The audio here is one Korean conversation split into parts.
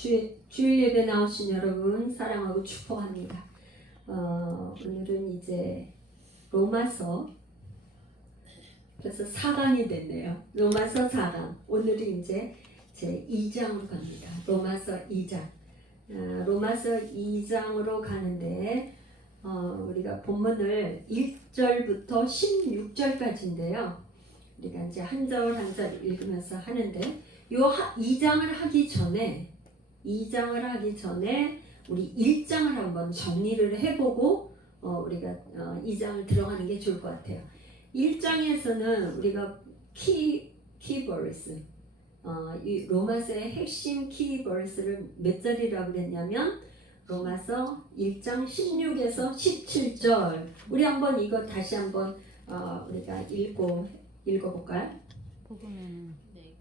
주일 예배 나오신 여러분 사랑하고 축복합니다. 오늘은 이제 로마서 그래서 4강이 됐네요. 로마서 4강. 오늘은 이제 제 2장으로 갑니다. 로마서 2장. 로마서 2장으로 가는데 우리가 본문을 1절부터 16절까지인데요. 우리가 이제 한 절 한 절 읽으면서 하는데 요 2장을 하기 전에 우리 1장을 한번 정리를 해보고 우리가 2장을 들어가는 게 좋을 것 같아요. 1장에서는 우리가 키버스 이 로마서의 핵심 키버스를 몇 절이라고 그랬냐면 로마서 1장 16에서 17절. 우리 한번 이거 다시 한번 우리가 읽어볼까요?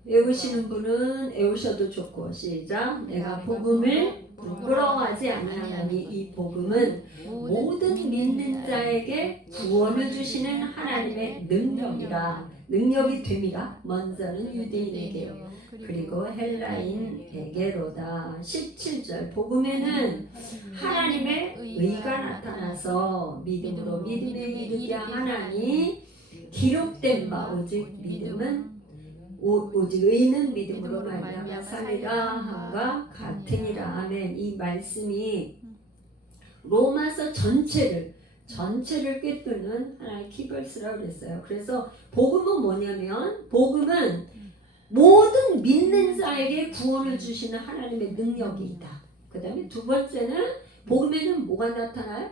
외우시는 분은 외우셔도 좋고 시작. 내가 복음을 부끄러워하지 아니하나니 이 복음은 모든 믿는 자에게 구원을 주시는 하나님의 능력이라. 능력이 됩니다. 먼저는 유대인에게요. 그리고 헬라인에게로다. 17절 복음에는 하나님의 의가 나타나서 믿음으로 믿음에 이르게 하나니 기록된 바 오직 의는 믿음으로 말미암아 살리라 함과 같으니라. 아멘. 이 말씀이 로마서 전체를 꿰뚫는 하나의 키버스라고 그랬어요. 그래서 복음은 뭐냐면 복음은 모든 믿는 자에게 구원을 주시는 하나님의 능력이 있다. 그 다음에 두 번째는 복음에는 뭐가 나타나요?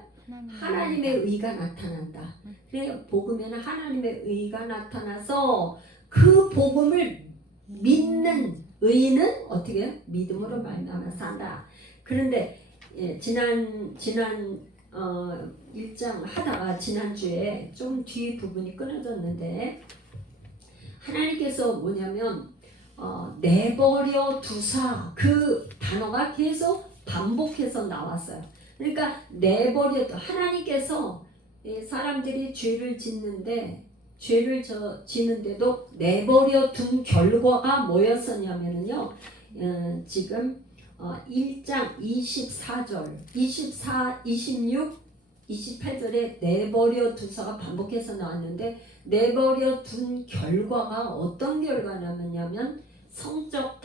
하나님의 의가 나타난다. 그래서 복음에는 하나님의 의가 나타나서 그 복음을 믿는 의인은 어떻게 해요? 믿음으로 말미암아 산다. 그런데 지난 1장 하다가 지난주에 좀 뒤 부분이 끊어졌는데 하나님께서 뭐냐면 내버려 두사 그 단어가 계속 반복해서 나왔어요. 그러니까 내버려 하나님께서 사람들이 죄를 짓는데도 내버려 둔 결과가 뭐였었냐면요. 지금 1장 24절, 24, 26, 28절에 내버려 두사가 반복해서 나왔는데 내버려 둔 결과가 어떤 결과냐면 성적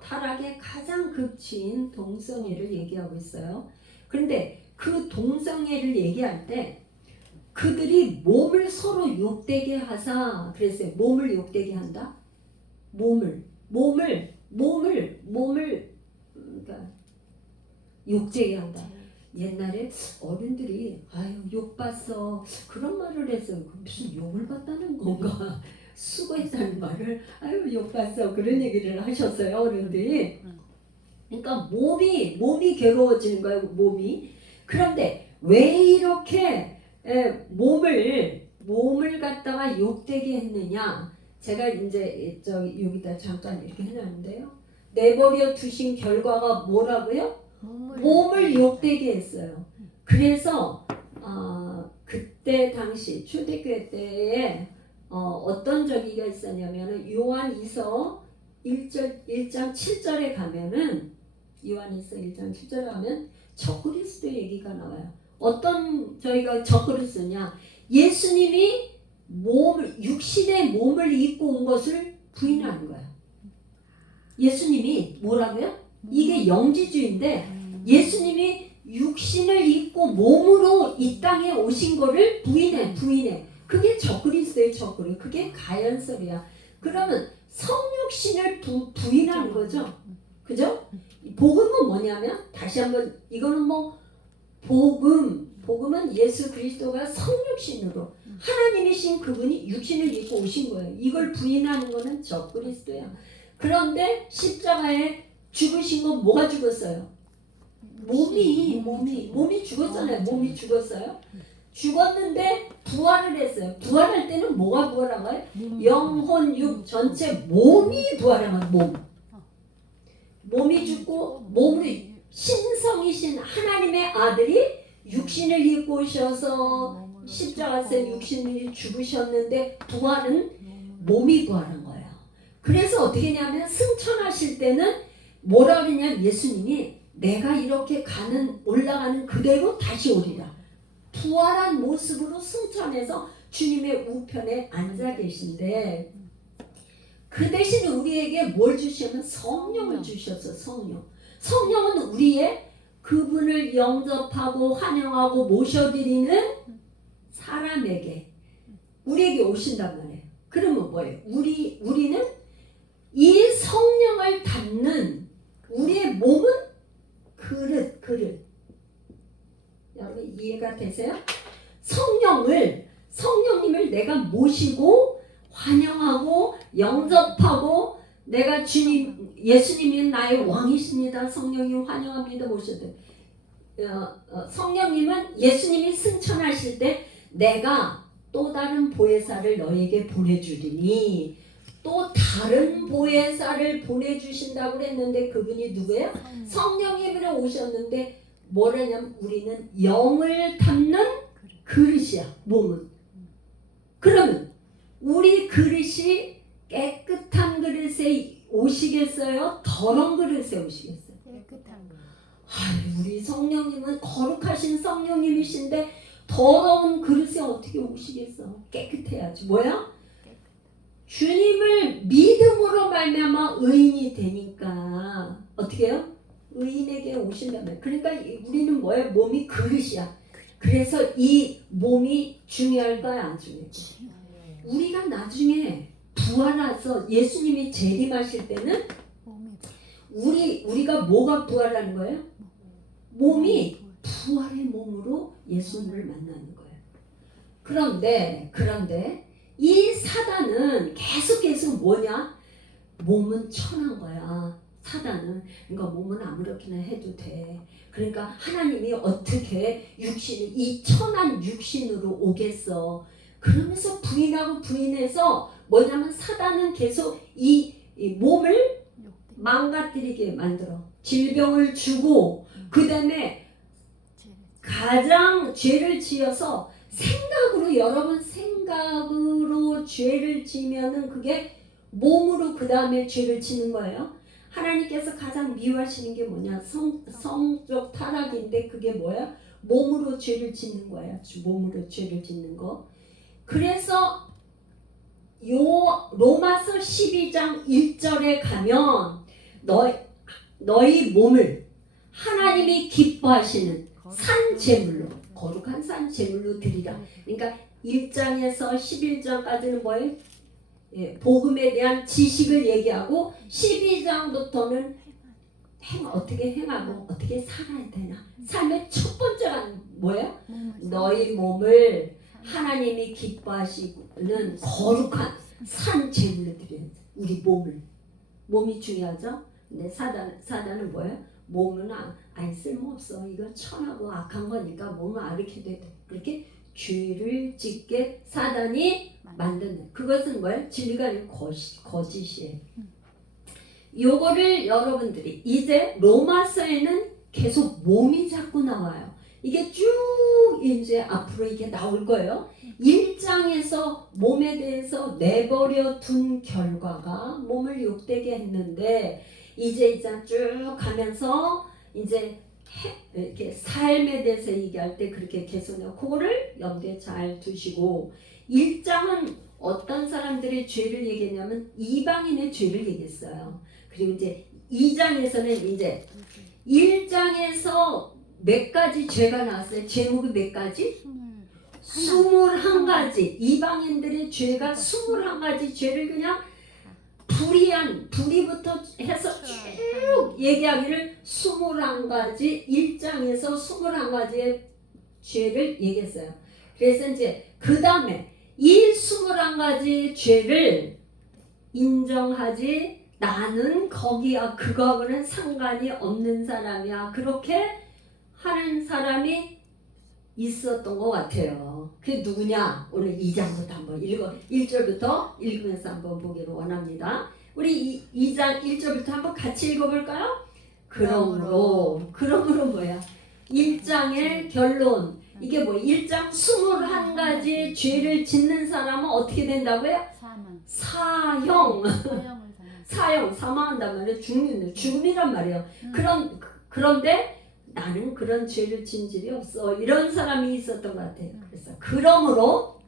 타락의 가장 극치인 동성애를 얘기하고 있어요. 그런데 그 동성애를 얘기할 때 그들이 몸을 서로 욕되게 하사 그랬어요. 몸을 욕되게 한다. 몸을 그러니까 욕되게 한다. 옛날에 어른들이 아유 욕 봤어 그런 말을 했어요. 무슨 욕을 봤다는 건가? 수고했다는 말을 아유 욕 봤어 그런 얘기를 하셨어요 어른들이. 그러니까 몸이 괴로워지는 거예요. 몸이. 그런데 왜 이렇게 몸을 갖다가 욕되게 했느냐? 제가 이제 여기다 잠깐 이렇게 해놨는데요. 내버려 두신 결과가 뭐라고요? 몸을 욕되게 했어요. 그래서 그때 당시 초대교회 때에 어떤 저기가 있었냐면은 요한이서 1장 7절에 가면은 요한이서 1장 7절에 가면 적그리스도 얘기가 나와요. 어떤 저희가 적그리스도냐? 예수님이 육신의 몸을 입고 온 것을 부인하는 거야. 예수님이 뭐라고요? 이게 영지주의인데 예수님이 육신을 입고 몸으로 이 땅에 오신 거를 부인해. 그게 적그리스도의 적그리. 그게 가연설이야. 그러면 성육신을 부인하는 거죠. 그죠? 복음은 뭐냐면 다시 한번 이거는 복음은 예수 그리스도가 성육신으로 하나님이신 그분이 육신을 입고 오신 거예요. 이걸 부인하는 거는 적그리스도야. 그런데 십자가에 죽으신 건 뭐가 죽었어요? 몸이 죽었잖아요. 몸이 죽었어요. 죽었는데 부활을 했어요. 부활할 때는 뭐가 부활한 거예요? 영혼, 육 전체 몸이 부활한 거예요. 몸이 죽고 몸으로 신성이신 하나님의 아들이 육신을 입고 오셔서 십자가에서 육신이 죽으셨는데 부활은 몸이 부활한 거예요. 그래서 어떻게 했냐면 승천하실 때는 뭐라 그러냐 예수님이 내가 이렇게 올라가는 그대로 다시 오리라. 부활한 모습으로 승천해서 주님의 우편에 앉아 계신데 그 대신 우리에게 뭘 주시면 성령을 주셔서 성령은 우리의 그분을 영접하고 환영하고 모셔드리는 사람에게 우리에게 오신단 말이에요. 그러면 뭐예요? 우리는 이 성령을 담는 우리의 몸은 그릇. 여러분 이해가 되세요? 성령님을 내가 모시고 환영하고 영접하고 내가 예수님이 나의 왕이십니다. 성령님 환영합니다. 모셔도 성령님은 예수님이 승천하실 때 내가 또 다른 보혜사를 너에게 보내주리니 또 다른 보혜사를 보내주신다고 그랬는데 그분이 누구예요? 성령님이 오셨는데 뭐라냐면 우리는 영을 담는 그릇이야. 몸은. 그러면 우리 그릇이 깨끗한 그릇에 오시겠어요? 더러운 그릇에 오시겠어요? 깨끗한 거. 우리 성령님은 거룩하신 성령님이신데 더러운 그릇에 어떻게 오시겠어? 깨끗해야지. 뭐야? 주님을 믿음으로 말미암아 의인이 되니까 어떻게 해요? 의인에게 오신다면. 그러니까 우리는 뭐예요? 몸이 그릇이야. 그래서 이 몸이 중요할까요? 안 중요해요? 우리가 나중에 부활해서 예수님이 재림하실 때는 우리가 뭐가 부활하는 거예요? 몸이 부활의 몸으로 예수님을 만나는 거예요. 그런데 이 사단은 계속 뭐냐? 몸은 천한 거야. 사단은. 그러니까 몸은 아무렇게나 해도 돼. 그러니까 하나님이 어떻게 이 천한 육신으로 오겠어. 그러면서 부인해서 뭐냐면 사단은 계속 이 몸을 망가뜨리게 만들어. 질병을 주고 그 다음에 가장 죄를 지어서 여러분 생각으로 죄를 지면은 그게 몸으로 그 다음에 죄를 지는 거예요. 하나님께서 가장 미워하시는 게 뭐냐? 성적 타락인데 그게 뭐야? 몸으로 죄를 짓는 거야. 몸으로 죄를 짓는 거. 그래서 로마서 12장 1절에 가면 너희 몸을 하나님이 기뻐하시는 산 제물로, 거룩한 산 제물로 드리라. 그러니까 1장에서 11장까지는 뭐예요? 복음에 대한 지식을 얘기하고 12장부터는 어떻게 행하고 어떻게 살아야 되나. 삶의 첫 번째가 뭐예요? 너희 몸을 하나님이 기뻐하시는 거룩한 산 제물로 드려야 돼. 우리 몸이 중요하죠. 근데 사단은 뭐예요? 몸은 아니 쓸모없어. 이거 천하고 악한 거니까 몸을 아르게 돼. 그렇게 죄를 짓게 사단이 만드는. 그것은 뭐예요? 진리가 아니고 거짓이에요. 요거를 여러분들이 이제 로마서에는 계속 몸이 자꾸 나와요. 이게 쭉 이제 앞으로 이게 나올 거예요. 1장에서 몸에 대해서 내버려 둔 결과가 몸을 욕되게 했는데 이제 2장 쭉 가면서 이제 이렇게 삶에 대해서 얘기할 때 그렇게 계속해요. 그거를 염두에 잘 두시고 1장은 어떤 사람들의 죄를 얘기했냐면 이방인의 죄를 얘기했어요. 그리고 이제 2장에서는 이제 1장에서 몇 가지 죄가 나왔어요. 제목이 몇 가지? 21가지. 이방인들의 죄가 21가지 죄를 그냥 불의부터 해서 쭉 얘기하기를 21가지 1장에서 21가지의 죄를 얘기했어요. 그래서 이제 그 다음에 이 21가지 죄를 인정하지 나는 거기야 그거하고는 상관이 없는 사람이야 그렇게 하는 사람이 있었던 것 같아요. 그게 누구냐? 오늘 2장부터 한번 1절부터 읽으면서 한번 보기를 원합니다. 우리 2장 1절부터 한번 같이 읽어볼까요? 그러므로 뭐야? 1장의 결론. 이게 뭐 1장 21가지 죄를 짓는 사람은 어떻게 된다고요? 사형. 사망한단 말이에요. 죽음이란 말이에요. 그런데 나는 그런 죄를 진 적이 없어. 이런 사람이 있었던 것 같아요. 그래서 그러므로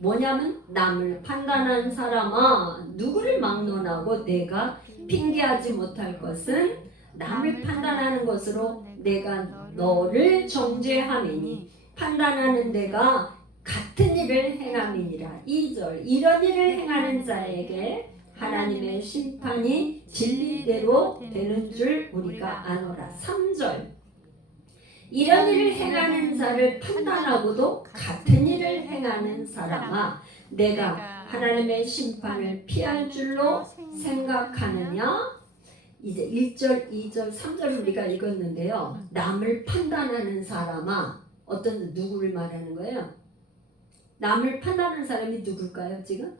뭐냐면 남을 판단하는 사람아 누구를 막론하고 내가 핑계하지 못할 것은 남을 판단하는 것으로 내가 너를 정죄함이니 판단하는 내가 같은 일을 행함이니라. 2절 이런 일을 행하는 자에게 하나님의 심판이 진리대로 되는 줄 우리가 아노라. 3절 이런 일을 행하는 자를 판단하고도 같은 일을 행하는 사람아 내가 하나님의 심판을 피할 줄로 생각하느냐. 이제 1절, 2절, 3절 우리가 읽었는데요. 남을 판단하는 사람아 어떤 누구를 말하는 거예요? 남을 판단하는 사람이 누굴까요 지금?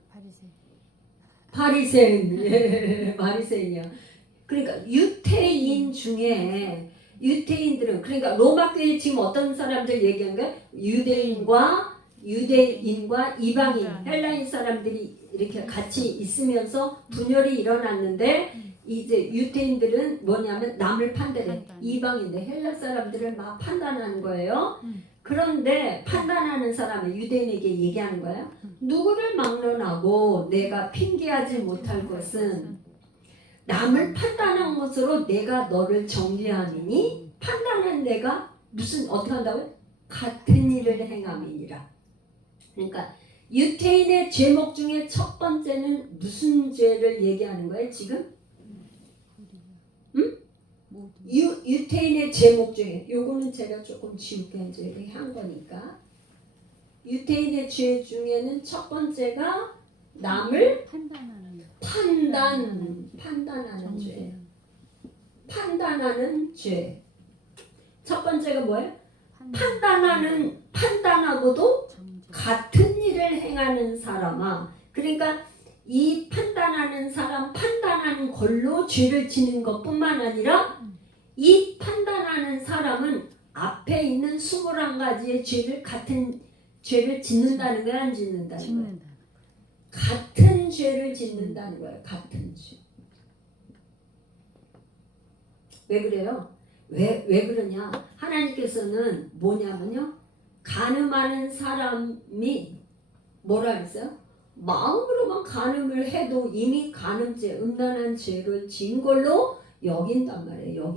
바리새인. 예, 바리새인이요. 그러니까 유태인들은 그러니까 로마 교회 지금 어떤 사람들 얘기한 거야? 유대인과 이방인, 헬라인 사람들이 이렇게 같이 있으면서 분열이 일어났는데 이제 유태인들은 뭐냐면 남을 판단해. 이방인들, 헬라 사람들을 막 판단하는 거예요. 그런데 판단하는 사람은 유대인에게 얘기하는 거야. 누구를 막론하고 내가 핑계하지 못할 것은 남을 판단한 것으로 내가 너를 정죄하느니 판단한 내가 무슨 어떻게 한다고요? 같은 일을 행함이니라. 그러니까 유태인의 죄목 중에 첫 번째는 무슨 죄를 얘기하는 거예요 지금? 응? 유태인의 제목 중에 요거는 제가 조금 지울게 이제 한 거니까 유태인의 죄 중에는 첫 번째가 남을 판단하는 죄. 판단하는 죄. 첫 번째가 뭐예요? 판단하고도 같은 일을 행하는 사람아. 그러니까 이 판단하는 사람 판단하는 걸로 죄를 지는 것뿐만 아니라 이 판단하는 사람은 앞에 있는 21가지의 같은 죄를 짓는다는 거야, 안 짓는다는 거야? 같은 죄를 짓는다는 거야. 같은 죄. 왜 그래요? 왜 그러냐? 하나님께서는 뭐냐면요. 간음하는 사람이 뭐라 했어요? 마음으로만 간음을 해도 이미 간음죄, 음란한 죄를 지은 걸로 여긴단 말이에요.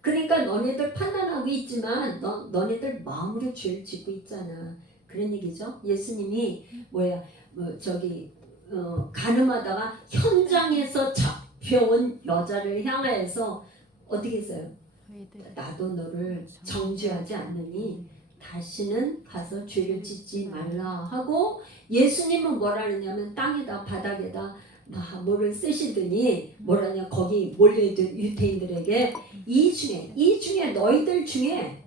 그러니까 너네들 판단하고 있지만 너네들 마음으로 죄를 짓고 있잖아. 그런 얘기죠. 예수님이 간음하다가 현장에서 잡혀온 여자를 향하여서 어떻게 했어요? 나도 너를 정죄하지 않느니 다시는 가서 죄를 짓지 말라 하고 예수님은 뭐라 그러냐면 땅에다 바닥에다 뭐를 쓰시더니 뭐라냐 거기 몰려있던 유태인들에게 이 중에 너희들 중에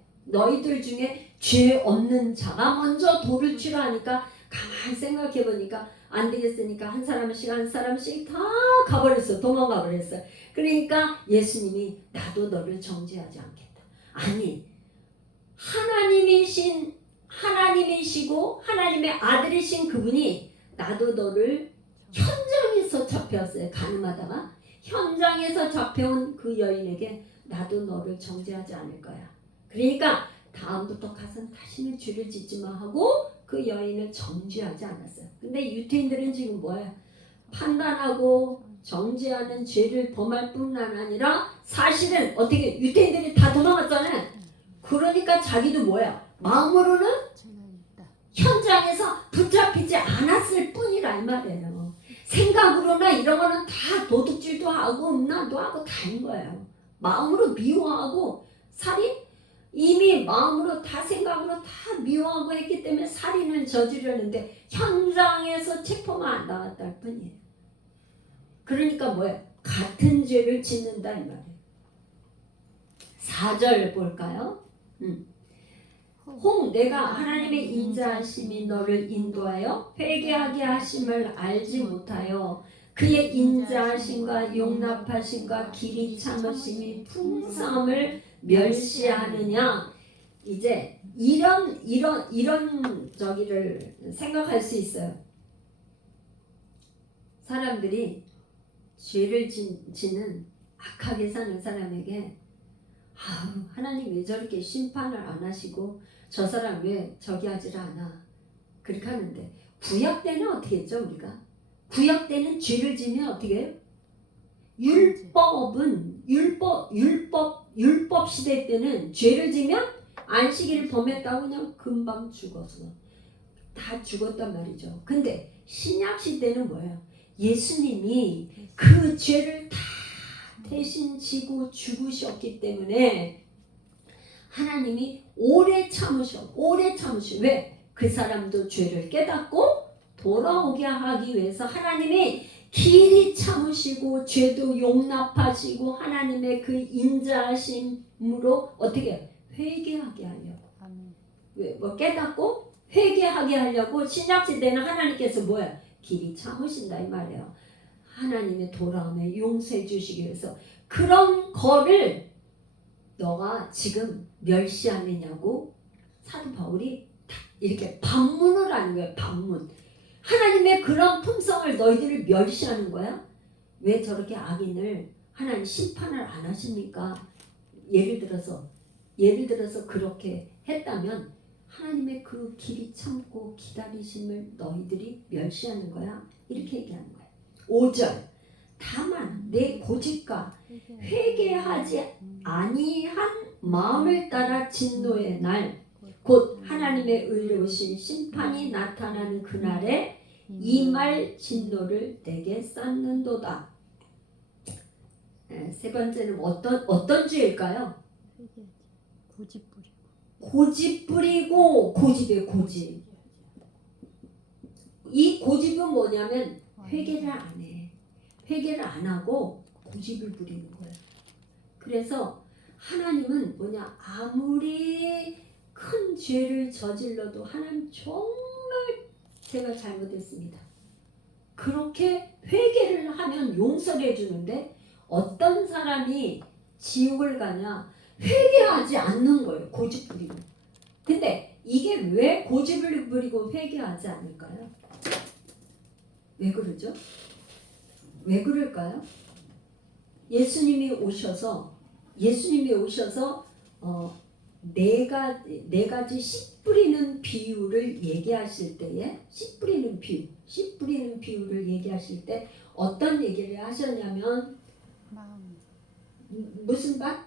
죄 없는 자가 먼저 돌을 치라 하니까 가만히 생각해 보니까 안 되겠으니까 한 사람씩 다 가버렸어. 도망가 버렸어. 그러니까 예수님이 나도 너를 정죄하지 않겠다. 아니 하나님이시고 하나님의 아들이신 그분이 나도 너를 현장에서 잡혔어요. 간음하다가 현장에서 잡혀온 그 여인에게 나도 너를 정죄하지 않을 거야. 그러니까 다음부터 가서는 다시는 죄를 짓지 마 하고 그 여인을 정죄하지 않았어요. 근데 유태인들은 지금 뭐야? 판단하고 정죄하는 죄를 범할 뿐만 아니라 사실은 어떻게 유태인들이 다 도망갔잖아요. 그러니까 자기도 뭐야? 마음으로는 현장에서 붙잡히지 않았을 뿐이라 이 말이에요. 생각으로나 이런 거는 다 도둑질도 하고 음란도 하고 다인 거예요. 마음으로 미워하고 살인 이미 마음으로 다 생각으로 다 미워하고 했기 때문에 살인을 저지르는데 현장에서 체포만 안 나왔다는 뿐이에요. 그러니까 뭐예요? 같은 죄를 짓는다 이 말이에요. 4절 볼까요? 내가 하나님의 인자하심이 너를 인도하여 회개하게 하심을 알지 못하여 그의 인자하심과 용납하심과 길이 참으심이 풍성함을 멸시하느냐. 이제 이런 저기를 생각할 수 있어요. 사람들이 죄를 지는 악하게 사는 사람에게 하나님 왜 저렇게 심판을 안 하시고 저 사람 왜 저기 하질 않아 그렇게 하는데 구약 때는 어떻게 했죠 우리가? 구약 때는 죄를 지면 어떻게 해요? 율법 시대 때는 죄를 지면 안식일을 범했다고 그냥 금방 죽었어. 다 죽었단 말이죠. 근데 신약 시대는 뭐예요? 예수님이 그 죄를 다 대신 지고 죽으셨기 때문에 하나님이 오래 참으셔. 왜? 그 사람도 죄를 깨닫고 돌아오게 하기 위해서 하나님이 길이 참으시고 죄도 용납하시고 하나님의 그 인자하심으로 어떻게 회개하게 하려고. 뭐 깨닫고 회개하게 하려고 신약시대는 하나님께서 뭐야? 길이 참으신다 이 말이에요. 하나님의 돌아옴에 용서해 주시기 위해서 그런 거를 너가 지금 멸시하느냐고 사도 바울이 이렇게 반문을 하는 거예요. 반문. 하나님의 그런 품성을 너희들을 멸시하는 거야? 왜 저렇게 악인을 하나님 심판을 안 하십니까? 예를 들어서 그렇게 했다면 하나님의 그 길이 참고 기다리심을 너희들이 멸시하는 거야? 이렇게 얘기하는 거야. 5절 다만 내 고집과 회개하지 아니한 마음을 따라 진노의 날 곧 하나님의 의로우신 심판이 나타나는 그날에 이 말 진노를 내게 쌓는도다. 세 번째는 어떤 죄일까요? 고집 부리고 고집의 고집. 이 고집은 뭐냐면 회개를 안 해. 회개를 안 하고 고집을 부리는 거예요. 그래서 하나님은 뭐냐 아무리 큰 죄를 저질러도 하나님 정말 제가 잘못했습니다. 그렇게 회개를 하면 용서를 해주는데 어떤 사람이 지옥을 가냐 회개하지 않는 거예요. 고집 부리고. 근데 이게 왜 고집을 부리고 회개하지 않을까요? 왜 그러죠? 왜 그럴까요? 예수님이 오셔서 네 가지 씨 뿌리는 비유를 얘기하실 때에 씨 뿌리는 비유를 얘기하실 때 어떤 얘기를 하셨냐면 무슨 밭?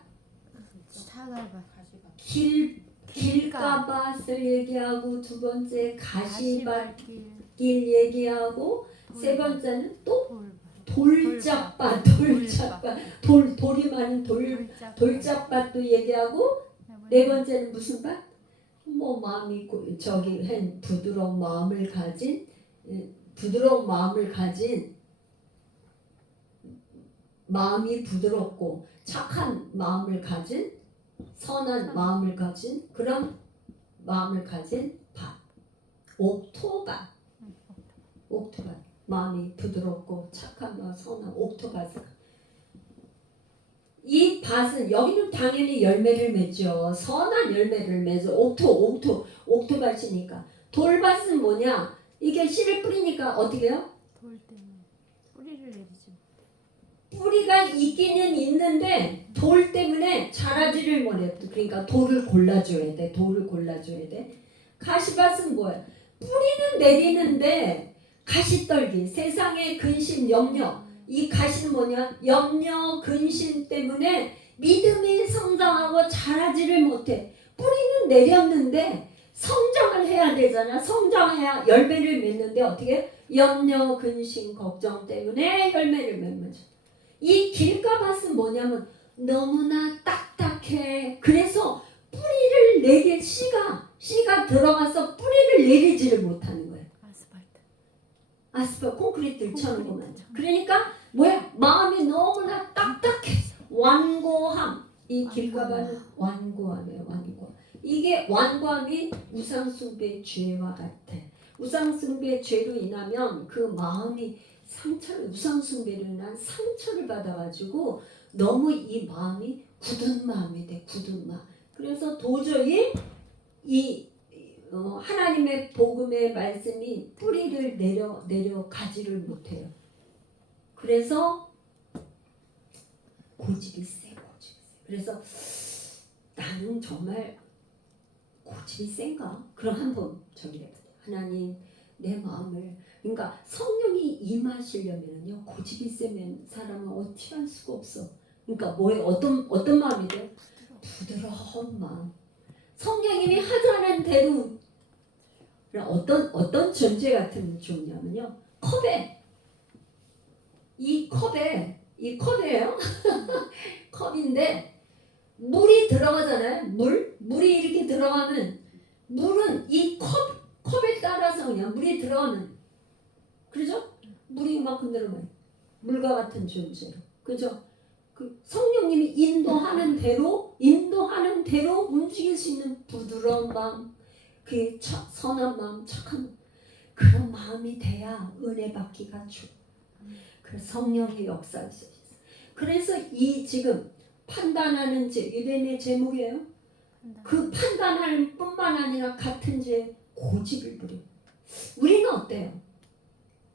길가밭을 얘기하고 두 번째 가시밭길 얘기하고 세 번째는 또 돌짝밭 돌이 많은 돌짝밭도 얘기하고 네 번째는 무슨 밭? 뭐 마음이 부드러운 마음을 가진 마음이 부드럽고 착한 마음을 가진 선한 마음을 가진 그런 마음을 가진 밭. 옥토밭. 마음이 부드럽고 착한 마음 선한 옥토밭. 이 밭은 여기는 당연히 열매를 맺죠. 선한 열매를 맺어. 옥토밭이니까. 돌밭은 뭐냐? 이게 씨를 뿌리니까 어떻게 해요? 돌 때문에 뿌리를 내리지. 뿌리가 있기는 있는데 돌 때문에 자라지를 못해요. 그러니까 돌을 골라줘야 돼. 가시밭은 뭐야? 뿌리는 내리는데 가시떨기, 세상의 근심, 염려. 이 가시는 뭐냐? 염려, 근심 때문에 믿음이 성장하고 자라지를 못해. 뿌리는 내렸는데 성장을 해야 되잖아. 성장해야 열매를 맺는데 어떻게? 염려, 근심, 걱정 때문에 열매를 맺는 거죠. 이 길가밭은 뭐냐면 너무나 딱딱해. 그래서 뿌리를 내릴 씨가 들어가서 뿌리를 내리지를 못하는 거예요. 아스팔트 콘크리트를 쳐는 것만. 그러니까 뭐야? 마음이 너무나 딱딱해. 완고함. 이 길가밭은 완고함이에요. 이게 완고함이 우상숭배의 죄와 같아. 우상숭배의 죄로 인하면 그 마음이 우상숭배로 인한 상처를 받아가지고 너무 이 마음이 굳은 마음이 돼. 굳은 마음. 그래서 도저히 하나님의 복음의 말씀이 뿌리를 내려 가지를 못해요. 그래서 고집이 세. 그래서 나는 정말 고집이 센가? 그럼 한번 저기 해보자. 하나님 내 마음을, 그러니까 성령이 임하시려면요 고집이 세면 사람은 어떻게 할 수가 없어. 그러니까 뭐에 어떤 마음이 돼요? 부드러운 마음. 성령님이 하자는 대로. 어떤 존재 같은 존재냐면요, 이 컵이에요. 컵인데 물이 들어가잖아요. 물이 이렇게 들어가면, 물은 이 컵에 따라서 그냥 물이 들어가면, 그렇죠? 물이 이만큼 들어가요. 물과 같은 존재로, 그죠? 그 성령님이 인도하는 대로 움직일 수 있는 부드러운 마음, 그 선한 마음, 착한 마음, 그런 마음이 돼야 은혜 받기가 좋아. 그래서 성령의 역사를 수 있어. 그래서 이 지금 판단하는 죄, 유대인의 제목이에요. 그 판단할 뿐만 아니라 같은 죄, 고집을 부려. 우리는 어때요?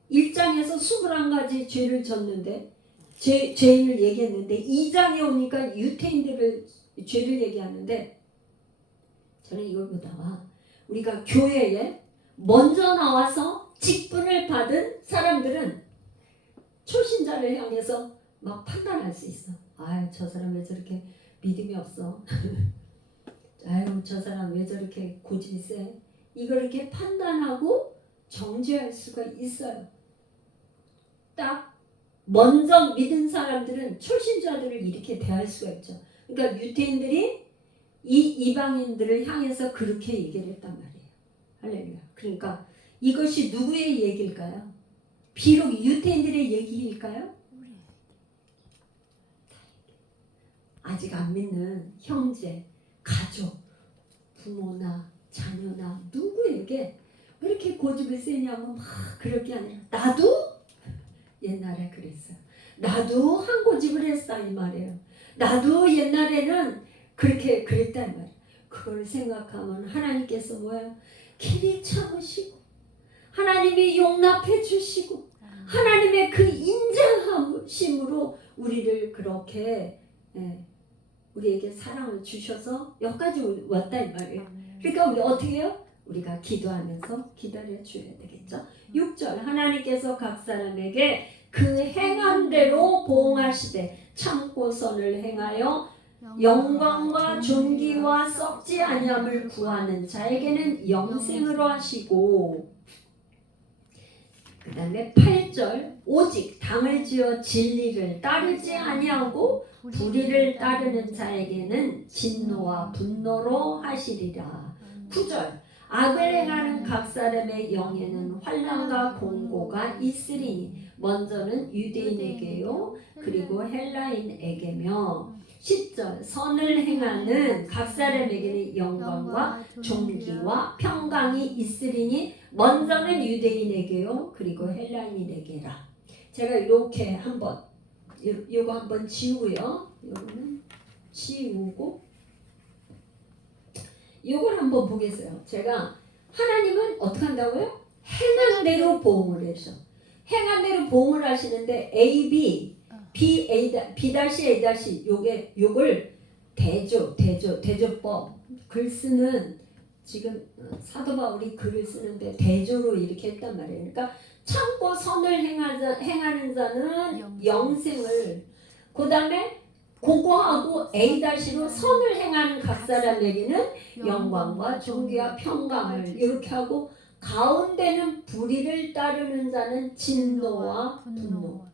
1장에서 21가지 죄를 졌는데, 죄인을 얘기했는데 2장에 오니까 유태인들을 죄를 얘기하는데, 저는 이걸 보다가 우리가 교회에 먼저 나와서 직분을 받은 사람들은 초신자를 향해서 막 판단할 수 있어. 아유, 저 사람 왜 저렇게 믿음이 없어. 아유, 저 사람 왜 저렇게 고집이 세. 이걸 이렇게 판단하고 정죄할 수가 있어요. 딱 먼저 믿은 사람들은 초신자들을 이렇게 대할 수가 있죠. 그러니까 유태인들이 이 이방인들을 향해서 그렇게 얘기를 했단 말이에요. 할렐루야. 그러니까 이것이 누구의 얘기일까요? 비록 유태인들의 얘기일까요? 아직 안 믿는 형제, 가족, 부모나 자녀나 누구에게 왜 이렇게 고집이 세냐면 막 그렇게 아니라, 나도 옛날에 그랬어요. 나도 한 고집을 했어 이 말이에요. 나도 옛날에는 그렇게 그랬단 말이에요. 그걸 생각하면 하나님께서 뭐예요? 길이 참으시고 하나님이 용납해 주시고 하나님의 그 인자하심으로 우리를 그렇게, 우리에게 사랑을 주셔서 여기까지 왔다 이 말이에요. 그러니까 우리 어떻게 해요? 우리가 기도하면서 기다려 줘야 되겠죠. 6절, 하나님께서 각 사람에게 그 행한 대로 보응하시되 참고 선을 행하여 영광과 존귀와 썩지 아니함을 구하는 자에게는 영생으로 하시고, 그 다음에 8절, 오직 당을 지어 진리를 따르지 아니하고 불의를 따르는 자에게는 진노와 분노로 하시리라. 9절, 악을 행하는 각 사람의 영에는 환난과 공고가 있으리니 먼저는 유대인에게요 그리고 헬라인에게며. 10절, 선을 행하는 각 사람에게는 영광과 존귀와 평강이 있으리니 먼저는 유대인에게요 그리고 헬라인에게라. 제가 이렇게 한번 요거 한번 지우고요, 요거는 지우고 요걸 한번 보겠어요. 제가 하나님은 어떻게 한다고요? 행한 대로 보응을 해서, 행한 대로 보응을 하시는데 A, B, B, A, B-A- 요걸 대조법 글 쓰는, 지금 사도 바울이 글을 쓰는데 대조로 이렇게 했단 말이에요. 그러니까 참고 선을 행하는 자는 영생을, 그 다음에 고고하고 A-로 선을 행하는 각 사람에게는 영광과 존귀와 평강을 이렇게 하고, 가운데는 불의를 따르는 자는 진노와 분노,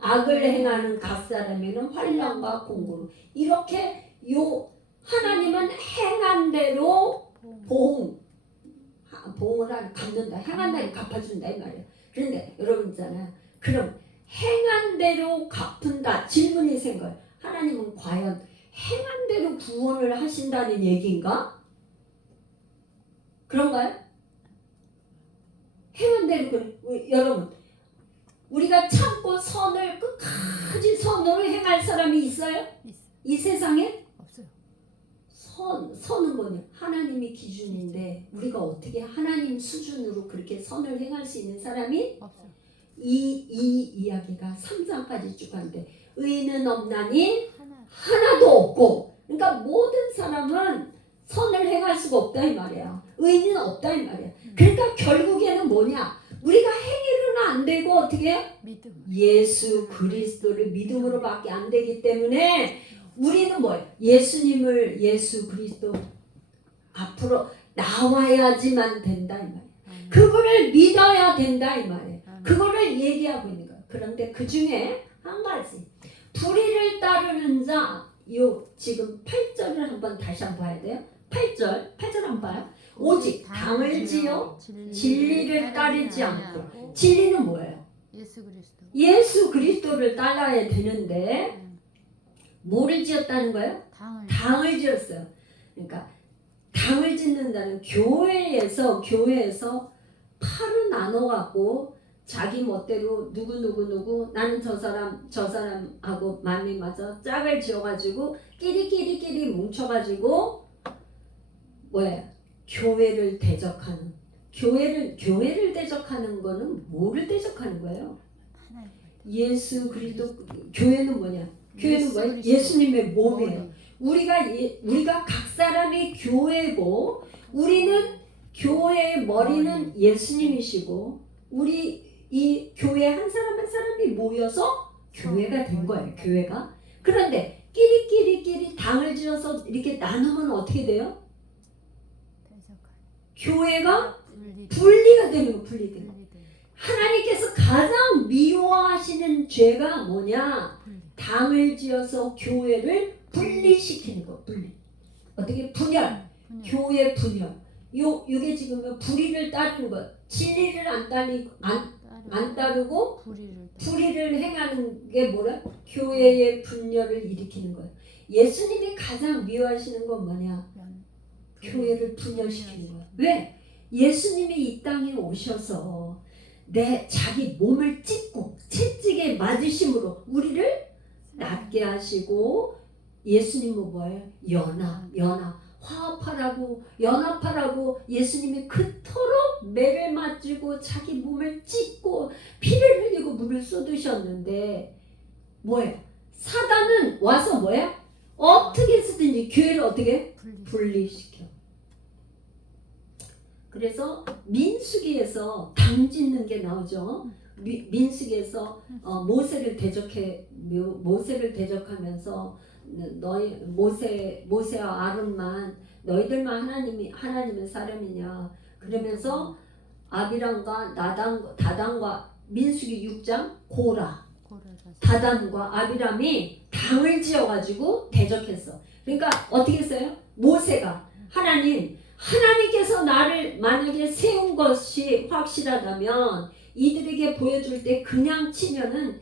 악을 행하는 각 사람에게는 환난과 공고로, 이렇게 요 하나님은 행한 대로 보응을 갚는다. 행한 대로 갚아준다 이 말이에요. 그런데 여러분 있잖아요. 그럼 행한 대로 갚은다. 질문이 생겨요. 하나님은 과연 행한 대로 구원을 하신다는 얘기인가? 그런가요? 행한 대로 여러분, 우리가 참고 선을 끝까지 선으로 행할 사람이 있어요? 이 세상에? 없어요. 선은 뭐냐? 하나님이 기준인데 우리가 어떻게 하나님 수준으로 그렇게 선을 행할 수 있는 사람이 없어요. 이 이야기가 3장까지 쭉 하는데, 의인은 없나니 하나도 없고, 그러니까 모든 사람은 선을 행할 수가 없다 이 말이야. 의인은 없다 이 말이야. 그러니까 결국에는 뭐냐? 우리가 행위로는 안 되고 어떻게 해요? 믿음. 예수 그리스도를 믿음으로밖에 안 되기 때문에 우리는 뭐예요? 예수 그리스도 앞으로 나와야지만 된다 이 말이에요. 그분을 믿어야 된다 이 말이에요. 그거를 얘기하고 있는 거예요. 그런데 그 중에 한 가지, 불의를 따르는 자, 요 지금 8절을 한번 다시 한번 봐야 돼요. 8절 한번 봐요. 오직 당을 지어 진리를 따르지 않고. 진리는 뭐예요? 예수 그리스도. 예수 그리스도를 따라야 되는데 뭐를 지었다는 거예요? 당을 지었어요. 그러니까 당을 짓는다는 교회에서 팔을 나눠 갖고 자기 멋대로 누구 나는 저 사람하고 마음이 맞아 짝을 지어가지고 끼리끼리 뭉쳐가지고 뭐예요? 교회를 대적하는. 교회를 대적하는 거는 뭐를 대적하는 거예요? 예수 그리스도. 교회는 뭐냐? 교회는 뭐예요? 예수님의 몸이에요. 우리가 각 사람이 교회고, 우리는 교회의 머리는 예수님이시고, 우리 이 교회 한 사람 한 사람이 모여서 교회가 된 거예요. 교회가. 그런데 끼리끼리 당을 지어서 이렇게 나누면 어떻게 돼요? 교회가 분리가 되는 거. 분리되는 거. 하나님께서 가장 미워하시는 죄가 뭐냐? 당을 지어서 교회를 분리시키는 거. 분리. 어떻게? 분열. 교회 분열. 요게 지금 불의를 따르는 것. 진리를 안 따르고 불의를 행하는 게 뭐라? 교회의 분열을 일으키는 거예요. 예수님이 가장 미워하시는 건 뭐냐? 교회를 분열시키는 거예요. 왜? 예수님이 이 땅에 오셔서 자기 몸을 찢고 채찍에 맞으심으로 우리를 낫게 하시고, 예수님은 뭐예요? 연합하라고 예수님이 그토록 매를 맞추고 자기 몸을 찢고 피를 흘리고 물을 쏟으셨는데 뭐예요? 사단은 와서 뭐야? 어떻게 쓰든지 교회를 어떻게? 분리시켜. 그래서 민수기에서 당 짓는 게 나오죠. 민수기에서 모세를 대적하면서 모세와 아론만 너희들만 하나님은 사람이냐 그러면서 아비람과 다단과 민수기 6장 다단과 아비람이 당을 지어가지고 대적했어. 그러니까 어떻게 했어요? 모세가 하나님께서 나를 만약에 세운 것이 확실하다면 이들에게 보여줄 때 그냥 치면은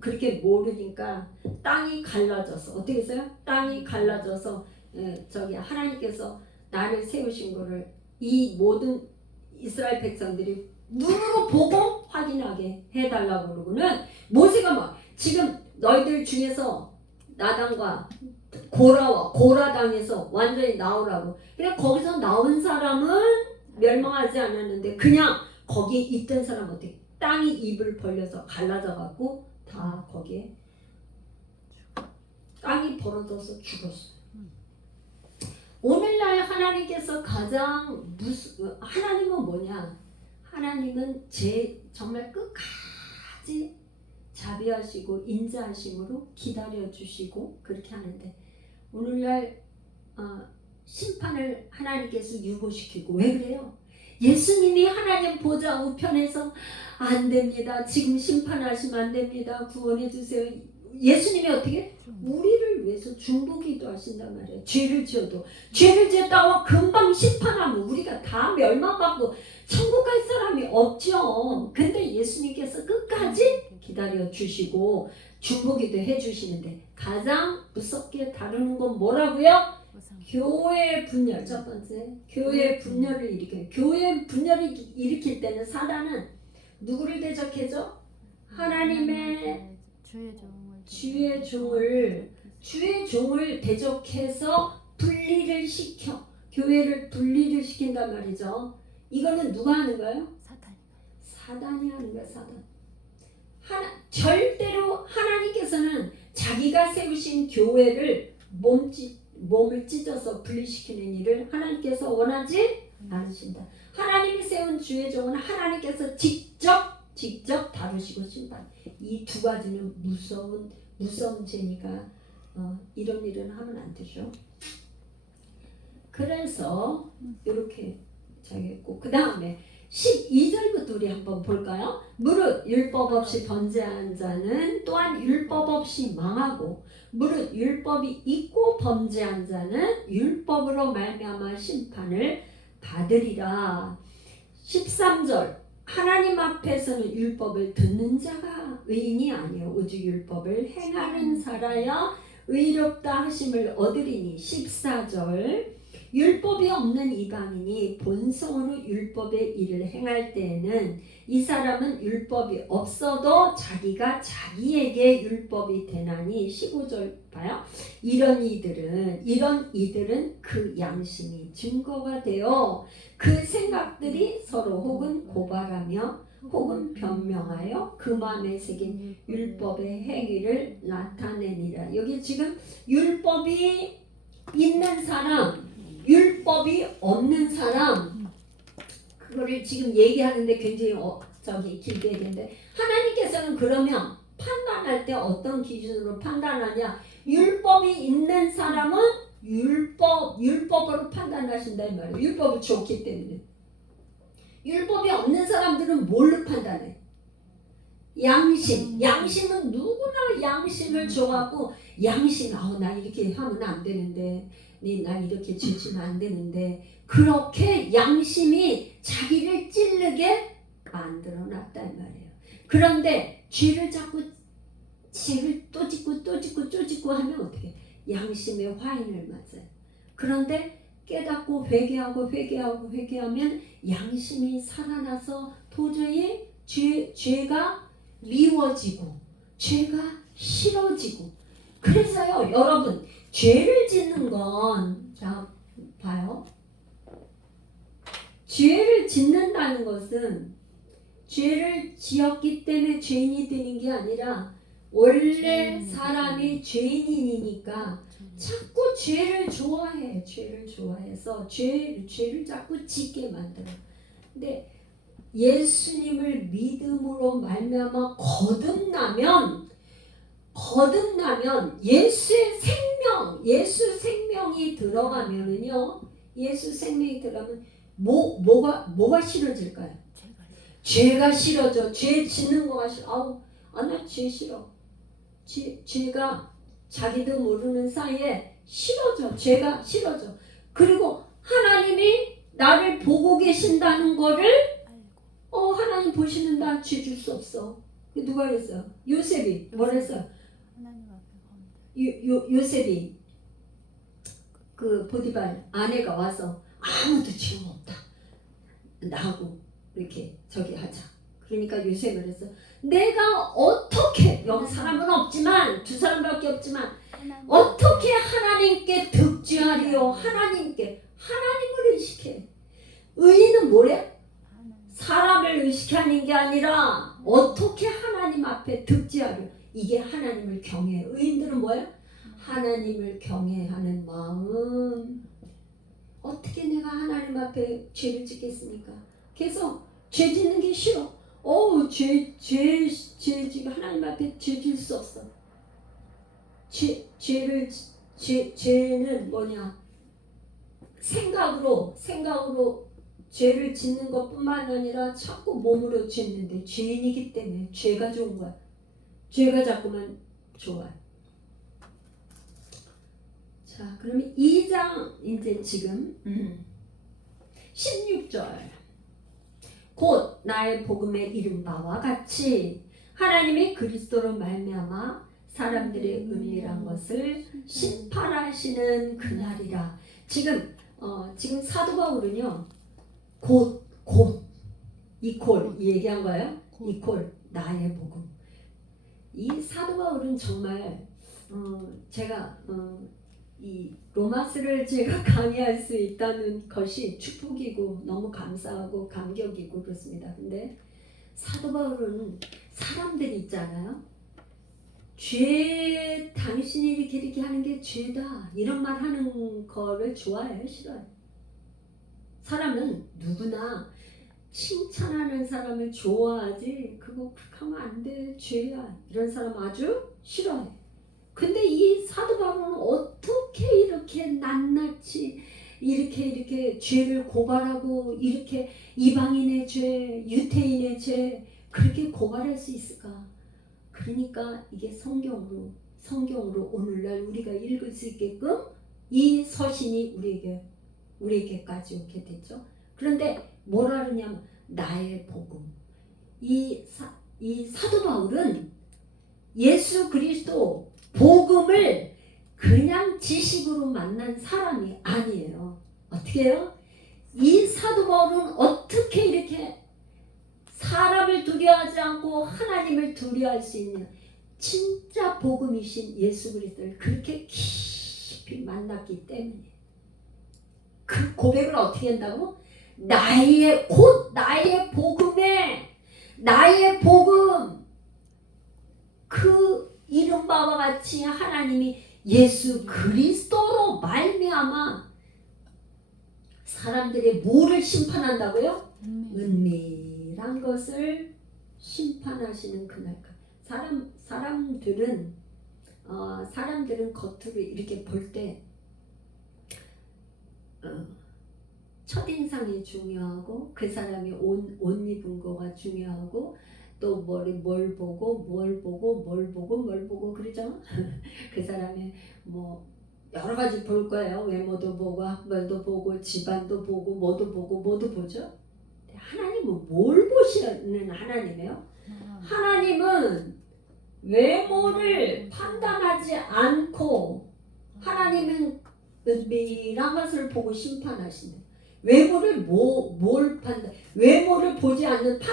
그렇게 모르니까 땅이 갈라져서 어떻게 했어요? 땅이 갈라져서 하나님께서 나를 세우신 거를 이 모든 이스라엘 백성들이 눈으로 보고 확인하게 해달라고 그러고는 모세가 지금 너희들 중에서 나단과 고라 당에서 완전히 나오라고. 그냥 거기서 나온 사람은 멸망하지 않았는데 그냥 거기 있던 사람 어떻게? 땅이 입을 벌려서 갈라져 갖고 다 거기에 땅이 벌어져서 죽었어요. 오늘날 하나님께서 하나님은 뭐냐? 하나님은 정말 끝까지 자비하시고 인자하심으로 기다려주시고 그렇게 하는데 오늘날 심판을 하나님께서 유보시키고. 왜 그래요? 예수님이 하나님 보좌 우편에서 안 됩니다. 지금 심판하시면 안 됩니다. 구원해 주세요. 예수님이 어떻게? 우리를 위해서 중보기도 하신단 말이에요. 죄를 지었다고 금방 심판하면 우리가 다 멸망받고 천국 갈 사람이 없죠. 근데 예수님께서 끝까지 기다려 주시고 중보기도 해주시는데 가장 무섭게 다루는 건 뭐라고요? 교회 분열. 첫 번째, 교회 분열을 일으켜요. 교회 분열을 일으킬 때는 사단은 누구를 대적해줘? 하나님의 주의 종을 대적해서 분리를 시켜. 교회를 분리를 시킨단 말이죠. 이거는 누가 하는 거예요? 사단이 하는 거야. 사단. 절대로 하나님께서는 자기가 세우신 교회를 몸을 찢어서 분리시키는 일을 하나님께서 원하지 않으신다. 하나님이 세운 주의 종은 하나님께서 직접 다루시고 심판. 이 두 가지는 무서운 죄니까 이런 일은 하면 안 되죠. 그래서 이렇게 자기했고 그 다음에 12절부터 우리 한번 볼까요? 무릇 율법 없이 범죄한 자는 또한 율법 없이 망하고 무릇 율법이 있고 범죄한 자는 율법으로 말미암아 심판을 받으리라. 13절 하나님 앞에서는 율법을 듣는 자가 의인이 아니요 오직 율법을 행하는 자라야 의롭다 하심을 얻으리니. 14절 율법이 없는 이방인이 본성으로 율법의 일을 행할 때에는 이 사람은 율법이 없어도 자기가 자기에게 율법이 되나니. 15절 봐요. 이런 이들은 그 양심이 증거가 되어 그 생각들이 서로 혹은 고발하며 혹은 변명하여 그 마음에 새긴 율법의 행위를 나타내니라. 여기 지금 율법이 있는 사람, 율법이 없는 사람, 그거를 지금 얘기하는데 굉장히 길게 얘기했는데, 하나님께서는 그러면 판단할 때 어떤 기준으로 판단하냐? 율법이 있는 사람은 율법으로 판단하신다 이 말이에요. 율법이 좋기 때문에. 율법이 없는 사람들은 뭘로 판단해? 양심은 누구나 양심을 줘갖고 나 이렇게 하면 안 되는데, 나 이렇게 죄지면 안 되는데, 그렇게 양심이 자기를 찌르게 만들어놨다 이 말이에요. 그런데 죄를 또 짓고 하면 어떻게? 양심의 화인을 맞아요. 그런데 깨닫고 회개하면 양심이 살아나서 도저히 죄가 미워지고 죄가 싫어지고. 그래서요 여러분, 죄를 짓는 건, 자 봐요, 죄를 짓는다는 것은 죄를 지었기 때문에 죄인이 되는 게 아니라 원래 사람이 죄인이니까 자꾸 죄를 좋아해서 죄를 자꾸 짓게 만들어. 근데 예수님을 믿음으로 말미암아 거듭나면 예수 생명이 들어가면은요, 예수 생명이 들어가면 뭐가 싫어질까요? 죄가 싫어져. 죄 짓는 거가 싫어. 나 죄 싫어. 죄가 자기도 모르는 사이에 싫어져. 죄가 싫어져. 그리고 하나님이 나를 보고 계신다는 거를 하나님 보시는 나 죄 줄 수 없어. 누가 그랬어요? 요셉이 뭐랬어요? 요셉이 그 보디발 아내가 와서 아무도 죄 없다, 나하고 이렇게 저기 하자. 그러니까 요셉은 그랬어. 내가 어떻게, 여기 사람은 없지만 두 사람밖에 없지만 어떻게 하나님께 득죄하리요? 하나님을 의식해. 의인은 뭐래? 사람을 의식하는 게 아니라 어떻게 하나님 앞에 득죄하려. 이게 하나님을 경외해. 의인들은 뭐야? 하나님을 경외하는 마음. 어떻게 내가 하나님 앞에 죄를 짓겠습니까? 그래서 죄 짓는 게 싫어. 지금 하나님 앞에 죄 질 수 없어. 죄는 뭐냐? 생각으로 죄를 짓는 것뿐만 아니라 자꾸 몸으로 짓는데, 죄인이기 때문에 죄가 좋은 거야. 죄가 자꾸만 좋아. 자, 그러면 2장 이제 지금 16절. 곧 나의 복음에 이른 바와 같이 하나님이 그리스도로 말미암아 사람들의 은밀한 것을 심판하시는 그날이라. 지금 사도 바울은요, 이 얘기한 거예요. 나의 복음. 이 사도 바울은 정말 제가 이 로마스를 제가 강의할 수 있다는 것이 축복이고 너무 감사하고 감격이고 그렇습니다. 근데 사도 바울은 사람들이 있잖아요. 당신이 이렇게 하는 게 죄다 이런 말 하는 거를 좋아해요, 싫어요? 사람은 누구나 칭찬하는 사람을 좋아하지 그거 그렇게 하면 안 돼, 죄야, 이런 사람 아주 싫어해. 근데 이 사도 바울은 어떻게 이렇게 낱낱이 이렇게 죄를 고발하고 이렇게 이방인의 죄, 유태인의 죄 그렇게 고발할 수 있을까? 그러니까 이게 성경으로 오늘날 우리가 읽을 수 있게끔 이 서신이 우리에게까지 오게 됐죠. 그런데 뭐라 그러냐면 나의 복음. 이 사도 바울은 예수 그리스도 복음을 그냥 지식으로 만난 사람이 아니에요. 어떻게 해요? 이 사도 바울은 어떻게 이렇게 사람을 두려워하지 않고 하나님을 두려워할 수 있는 진짜 복음이신 예수 그리스도를 그렇게 깊이 만났기 때문에 그 고백을 어떻게 한다고? 나의 복음에 나의 복음 그 이른바와 같이 하나님이 예수 그리스도로 말미암아 사람들의 뭐를 심판한다고요? 은밀한 것을 심판하시는 그날까지. 사람들은 겉으로 이렇게 볼 때 첫인상이 중요하고 그 사람이 옷 입은 거가 중요하고 또 뭘 보고 그러죠. 그 사람의 뭐 여러 가지 볼 거예요. 외모도 보고 학벌도 보고 집안도 보고 모두 보죠. 하나님은 뭘 보시는 하나님이에요? 하나님은 외모를 판단하지 않고 하나님은 은밀한 것을 보고 심판하시는. 외모를 뭘 판단? 외모를 보지 않는다는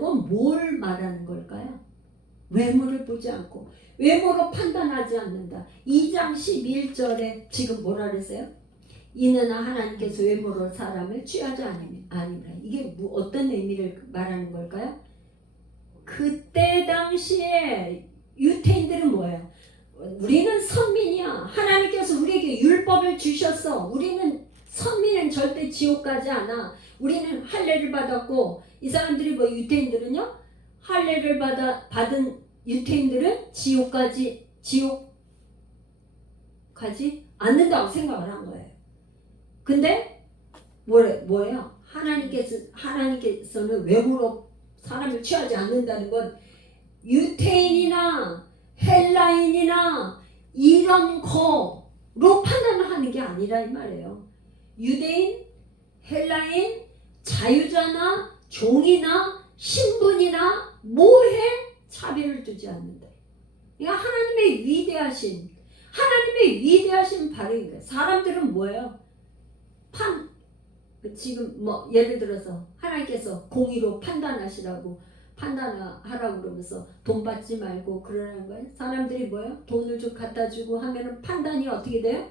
건 뭘 말하는 걸까요? 외모를 보지 않고 외모로 판단하지 않는다. 2장 11절에 지금 뭐라 그랬어요? 이는 하나님께서 외모로 사람을 취하지 아니라. 이게 어떤 의미를 말하는 걸까요? 그때 당시에 유태인들은 뭐예요? 우리는 선민이야. 하나님께서 우리에게 율법을 주셨어. 선민은 절대 지옥 가지 않아. 우리는 할례를 받았고 이 사람들이 유태인들은요? 할례를 받은 유태인들은 지옥 가지 않는다고 생각을 한 거예요. 근데 뭐예요? 하나님께서는 외모로 사람을 취하지 않는다는 건 유태인이나 헬라인이나 이런 거로 판단을 하는 게 아니라 이 말이에요. 유대인, 헬라인, 자유자나 종이나 신분이나 뭐에 차별을 두지 않는다. 그러니까 하나님의 위대하신 발휘인. 사람들은 뭐예요? 지금 예를 들어서 하나님께서 공의로 판단하라고 그러면서 돈 받지 말고 그러는 거예요. 사람들이 뭐예요? 돈을 좀 갖다 주고 하면은 판단이 어떻게 돼요?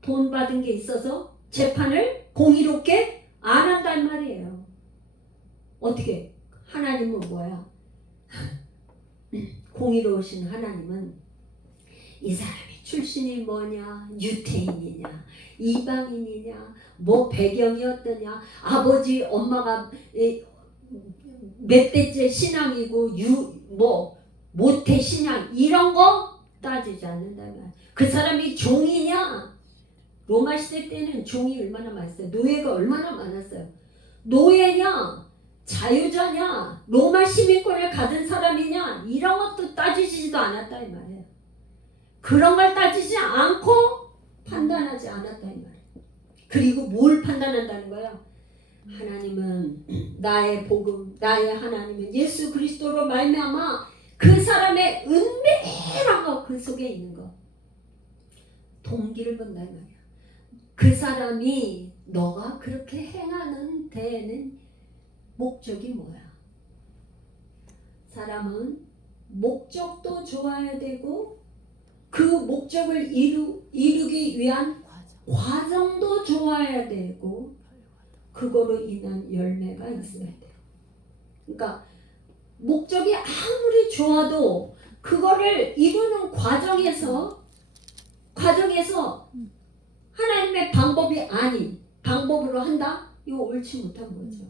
돈 받은 게 있어서 재판을 공의롭게 안 한단 말이에요. 어떻게? 하나님은 뭐야? 공의로우신 하나님은 이 사람이 출신이 뭐냐, 유태인이냐, 이방인이냐, 배경이 어떠냐, 아버지 엄마가 몇 대째 신앙이고 모태 신앙 이런 거 따지지 않는다면 그 사람이 종이냐. 로마 시대 때는 종이 얼마나 많았어요. 노예가 얼마나 많았어요. 노예냐, 자유자냐, 로마 시민권을 가진 사람이냐 이런 것도 따지지도 않았다 이 말이에요. 그런 걸 따지지 않고 판단하지 않았다 이 말이에요. 그리고 뭘 판단한다는 거예요? 하나님은 나의 복음, 나의 하나님은 예수 그리스도로 말미암아 그 사람의 은밀한 것, 그 속에 있는 것, 동기를 본다 이 말이야. 그 사람이 너가 그렇게 행하는 데에는 목적이 뭐야? 사람은 목적도 좋아야 되고 그 목적을 이루기 위한 과정도 좋아야 되고 그거로 인한 열매가 있어야 돼요. 그러니까 목적이 아무리 좋아도 그거를 이루는 과정에서 하나님의 방법이 아닌 방법으로 한다? 이거 옳지 못한 거죠.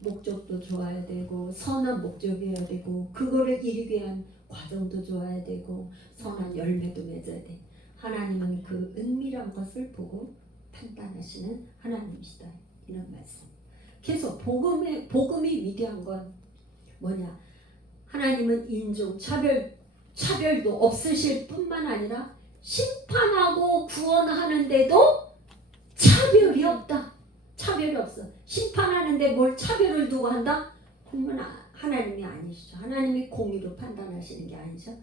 목적도 좋아야 되고 선한 목적이어야 되고 그거를 이루기 위한 과정도 좋아야 되고 선한 열매도 맺어야 돼. 하나님은 그 은밀한 것을 보고 판단하시는 하나님이시다. 이런 말씀. 그래서 복음이 위대한 건 뭐냐? 하나님은 인종 차별도 없으실 뿐만 아니라 심판하고 구원하는데도 차별이 없다. 차별이 없어. 심판하는데 뭘 차별을 두고 한다? 그러면 하나님이 아니시죠. 하나님이 공의로 판단하시는 게 아니죠.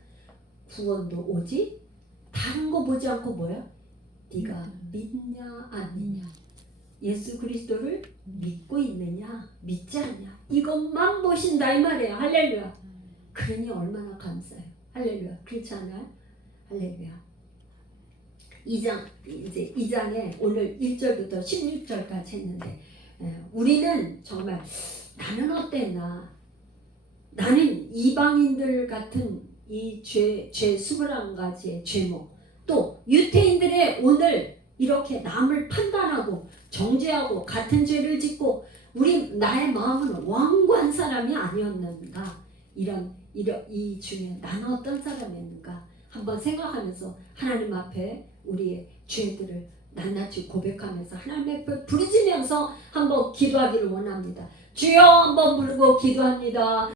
구원도 오직 다른 거 보지 않고 뭐야? 네가 믿냐 안 믿냐, 예수 그리스도를 믿고 있느냐 믿지 않냐, 이것만 보신다 이 말이에요. 할렐루야. 그러니 얼마나 감사해요. 할렐루야. 그렇지 않아요? 할렐루야. 2장에 오늘 1절부터 16절까지 했는데 우리는 정말 나는 어땠나? 나는 이방인들 같은 이 죄 21가지의 죄목, 또 유태인들의 오늘 이렇게 남을 판단하고 정죄하고 같은 죄를 짓고 나의 마음은 완고한 사람이 아니었는가? 이 중에 나는 어떤 사람이었는가? 한번 생각하면서 하나님 앞에 우리의 죄들을 낱낱이 고백하면서 하나님 앞에 부르짖으면서 한번 기도하기를 원합니다. 주여 한번 부르고 기도합니다.